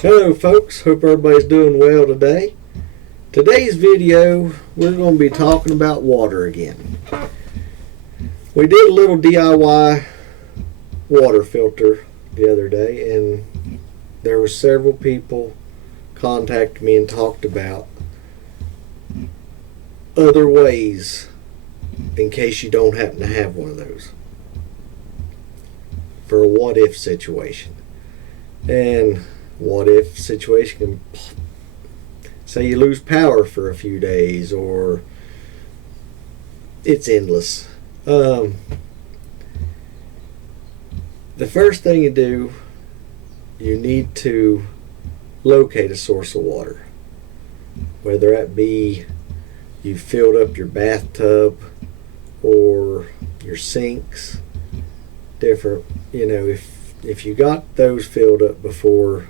Hello folks, hope everybody's doing well today. Today's video we're going to be talking about water again. We did a little DIY water filter the other day, and there were several people contacted me and talked about other ways in case you don't happen to have one of those for a what if situation. And what if situation can, say you lose power for a few days, or it's endless. The first thing you do, you need to locate a source of water, whether that be you filled up your bathtub or your sinks. Different, if you got those filled up before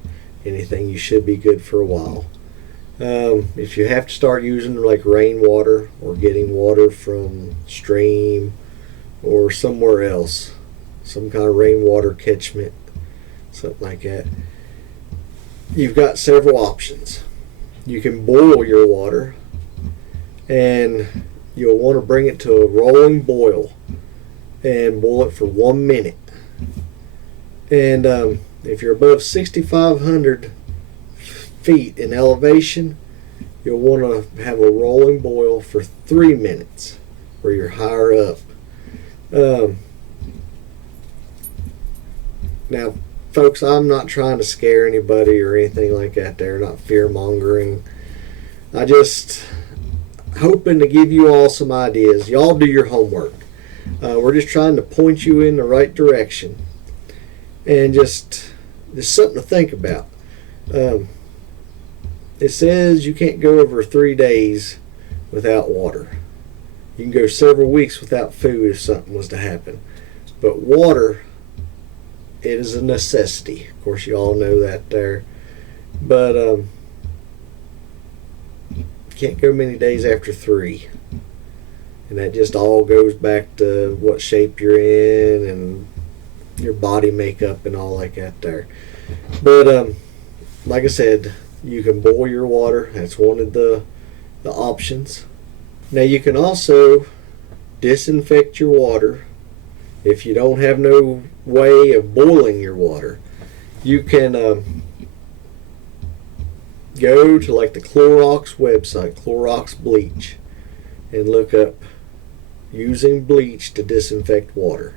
anything, you should be good for a while. If you have to start using like rainwater or getting water from stream or somewhere else, some kind of rainwater catchment, something like that, you've got several options. You can boil your water, and you'll want to bring it to a rolling boil and boil it for 1 minute. And if you're above 6,500 feet in elevation, you'll want to have a rolling boil for 3 minutes where you're higher up. Now, folks, I'm not trying to scare anybody or anything like that. They're not fear-mongering. I just hoping to give you all some ideas. Y'all do your homework. We're just trying to point you in the right direction. And just something to think about. It says you can't go over 3 days without water. You can go several weeks without food if something was to happen. But water, it is a necessity. Of course, you all know that there. But you can't go many days after 3. And that just all goes back to what shape you're in and your body makeup and all like that there. But like I said, you can boil your water. That's one of the options. Now you can also disinfect your water. If you don't have no way of boiling your water, you can go to like the Clorox website, Clorox bleach, and look up using bleach to disinfect water.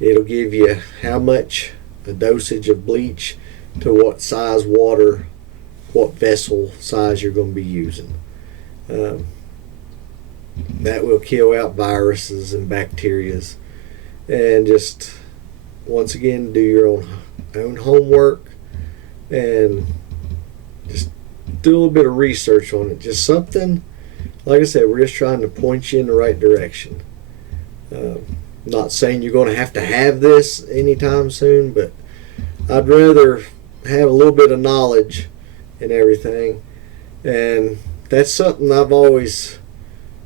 It'll give you how much a dosage of bleach to what size water, what vessel size you're going to be using. That will kill out viruses and bacterias. And just, once again, do your own homework and just do a little bit of research on it. Just something, like I said, we're just trying to point you in the right direction. Not saying you're going to have this anytime soon, but I'd rather have a little bit of knowledge and everything. And that's something I've always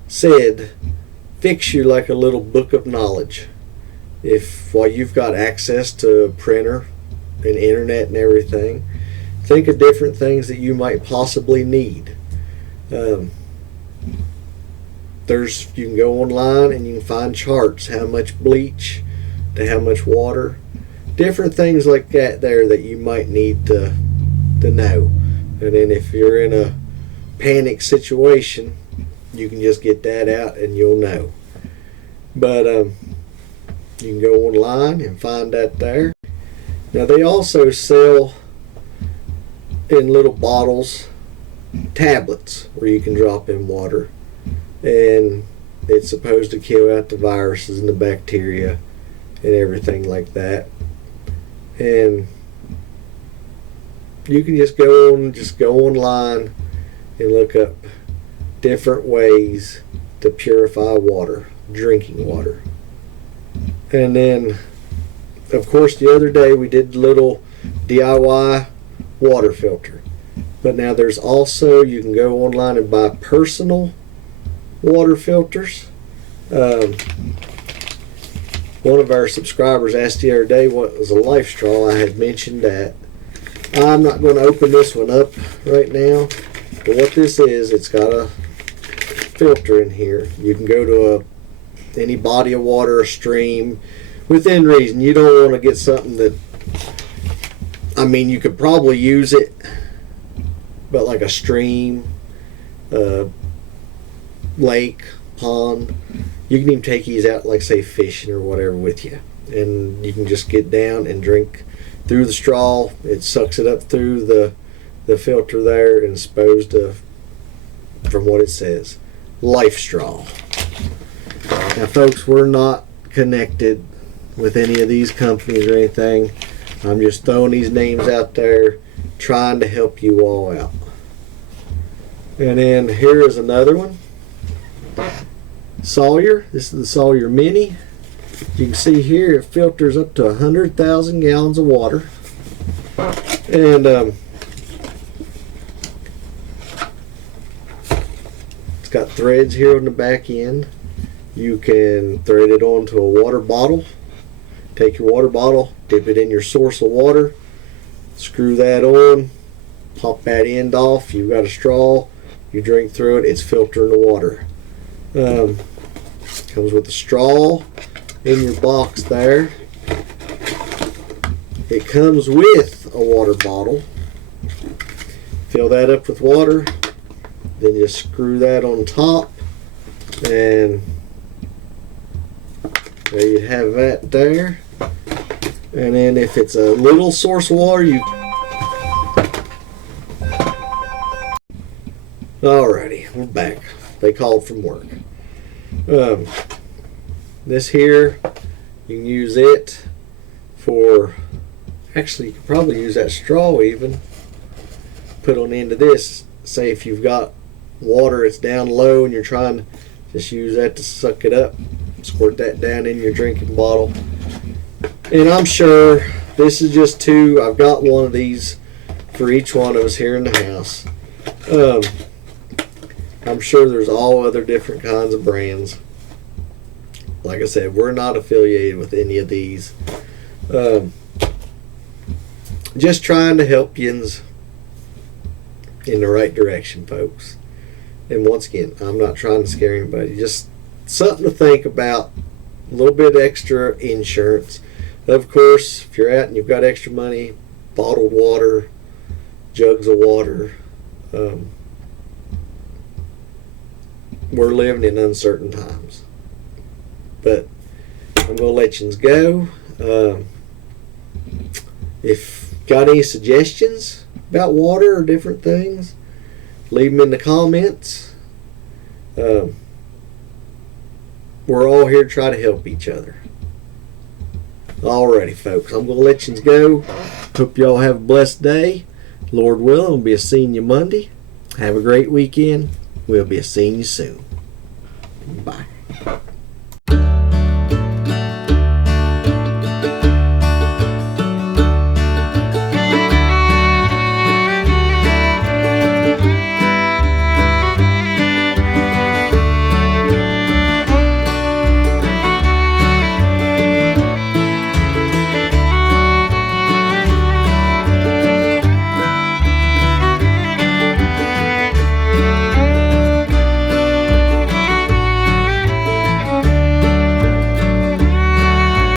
said, fix you like a little book of knowledge. While you've got access to a printer and internet and everything, think of different things that you might possibly need. You can go online and you can find charts, how much bleach to how much water, different things like that there that you might need to know. And then if you're in a panic situation, you can just get that out and you'll know. But you can go online and find that there. Now they also sell in little bottles tablets where you can drop in water, and it's supposed to kill out the viruses and the bacteria and everything like that. And you can just go online and look up different ways to purify water, drinking water. And then, of course, the other day we did the little DIY water filter. But now there's also, you can go online and buy personal water filters. One of our subscribers asked the other day what was a life straw. I had mentioned that. I'm not going to open this one up right now, but what this is, it's got a filter in here. You can go to any body of water or stream within reason. You don't want to get something that, I mean, you could probably use it, but like a stream, lake, pond, you can even take these out, like say fishing or whatever, with you, and you can just get down and drink through the straw. It sucks it up through the filter there, and supposed to, from what it says, life straw. Now folks, we're not connected with any of these companies or anything. I'm just throwing these names out there, trying to help you all out. And then here is another one, Sawyer. This is the Sawyer Mini. You can see here it filters up to 100,000 gallons of water, and it's got threads here on the back end. You can thread it onto a water bottle. Take your water bottle, dip it in your source of water, screw that on, pop that end off. You've got a straw, you drink through it, it's filtering the water. Comes with a straw in your box there. It comes with a water bottle. Fill that up with water, then just screw that on top, and there you have that there. And then if it's a little source of water, you... Alrighty, we're back. They called from work. This here, you can use it for, actually you could probably use that straw even, put on the end of this. Say if you've got water, it's down low, and you're trying to just use that to suck it up, squirt that down in your drinking bottle. And I'm sure this is just two. I've got one of these for each one of us here in the house. I'm sure there's all other different kinds of brands. Like I said, we're not affiliated with any of these. Just trying to help yins in the right direction, folks. And once again, I'm not trying to scare anybody. Just something to think about. A little bit extra insurance. Of course, if you're out and you've got extra money, bottled water, jugs of water. We're living in uncertain times. But I'm going to let you go. If got any suggestions about water or different things, leave them in the comments. We're all here to try to help each other. Alrighty, folks, I'm going to let you go. Hope y'all have a blessed day. Lord willing, we'll be seeing you Monday. Have a great weekend. We'll be seeing you soon. Bye.